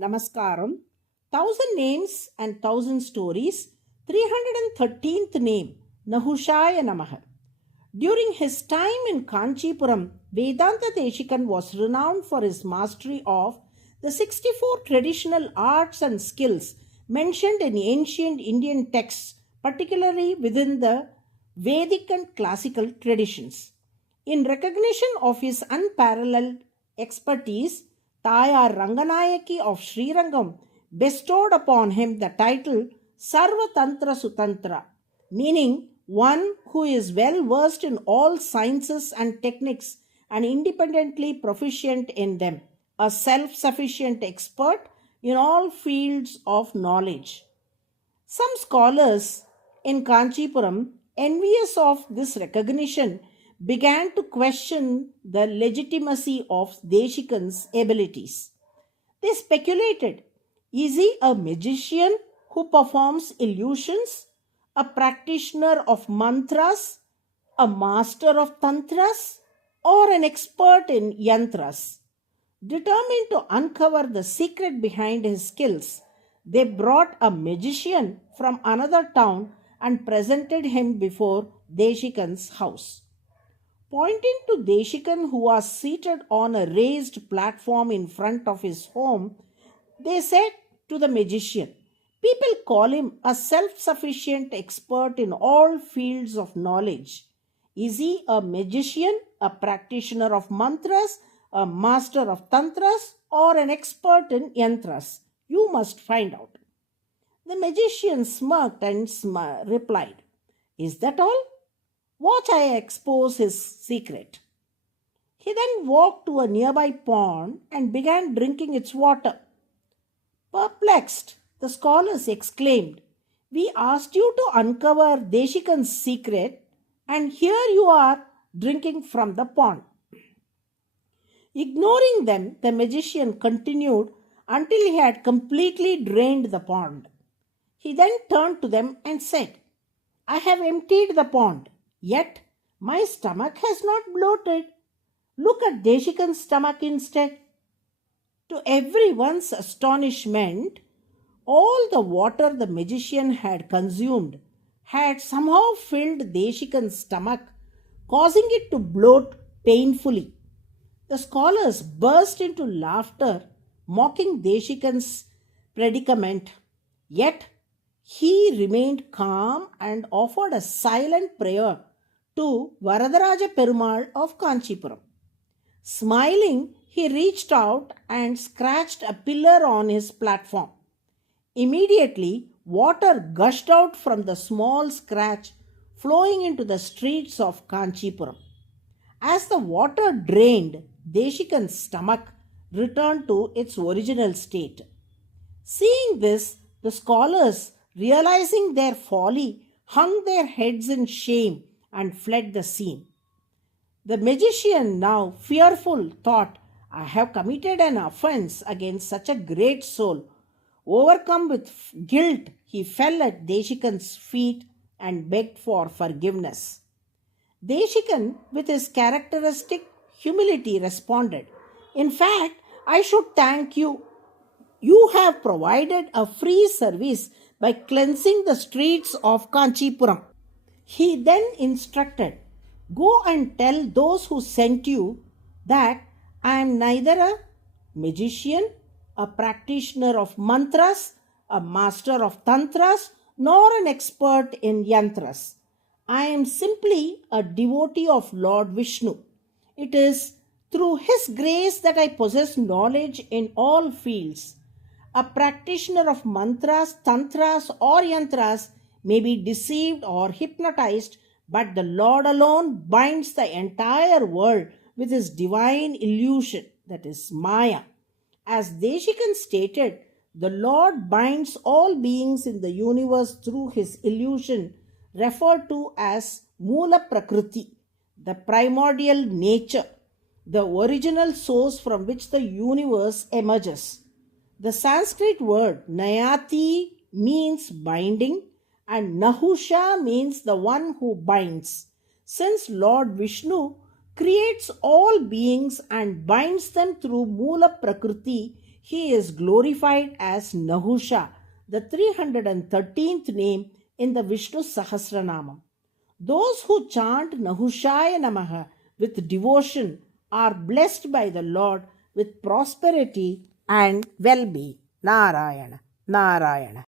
Namaskaram. 1000 Names and 1000 Stories. 313th name, NAHUSHAAYA NAMAH. During his time in Kanchipuram, Vedanta Deshikan was renowned for his mastery of the 64 traditional arts and skills mentioned in ancient Indian texts, particularly within the Vedic and classical traditions. In recognition of his unparalleled expertise, Tayar Ranganayaki of Srirangam bestowed upon him the title Sarva Tantra Sutantra, meaning one who is well versed in all sciences and techniques and independently proficient in them, a self sufficient expert in all fields of knowledge. Some scholars in Kanchipuram, envious of this recognition, began to question the legitimacy of Deshikan's abilities. They speculated, is he a magician who performs illusions, a practitioner of mantras, a master of tantras, or an expert in yantras? Determined to uncover the secret behind his skills, they brought a magician from another town and presented him before Deshikan's house. Pointing to Deshikan, who was seated on a raised platform in front of his home, they said to the magician, people call him a self sufficient expert in all fields of knowledge. Is he a magician, a practitioner of mantras, a master of tantras, or an expert in yantras? You must find out. The magician smirked and replied, is that all? Watch I expose his secret. He then walked to a nearby pond and began drinking its water. Perplexed, the scholars exclaimed, we asked you to uncover Deshikan's secret, and here you are drinking from the pond. Ignoring them, the magician continued until he had completely drained the pond. He then turned to them and said, I have emptied the pond, yet my stomach has not bloated. Look at Deshikan's stomach instead. To everyone's astonishment, all the water the magician had consumed had somehow filled Deshikan's stomach, causing it to bloat painfully. The scholars burst into laughter, mocking Deshikan's predicament. Yet he remained calm and offered a silent prayer to Varadaraja Perumal of Kanchipuram. Smiling, he reached out and scratched a pillar on his platform. Immediately, water gushed out from the small scratch, flowing into the streets of Kanchipuram. As the water drained, Deshikan's stomach returned to its original state. Seeing this, the scholars, realizing their folly, hung their heads in shame and fled the scene. The magician, now fearful, thought, I have committed an offense against such a great soul. Overcome with guilt, he fell at Deshikan's feet and begged for forgiveness. Deshikan, with his characteristic humility, responded, in fact, I should thank you. You have provided a free service by cleansing the streets of Kanchipuram. He then instructed, go and tell those who sent you that I am neither a magician, a practitioner of mantras, a master of tantras, nor an expert in yantras. I am simply a devotee of Lord Vishnu. It is through his grace that I possess knowledge in all fields. A practitioner of mantras, tantras, or yantras may be deceived or hypnotized, but the Lord alone binds the entire world with his divine illusion, that is Maya. As Deshikan stated, the Lord binds all beings in the universe through his illusion, referred to as Mula Prakriti, the primordial nature, the original source from which the universe emerges. The Sanskrit word Nayati means binding, and Nahusha means the one who binds. Since Lord Vishnu creates all beings and binds them through Mula Prakriti, he is glorified as Nahusha, the 313th name in the Vishnu Sahasranamam. Those who chant Nahushaya Namaha with devotion are blessed by the Lord with prosperity and well-being. Narayana, Narayana.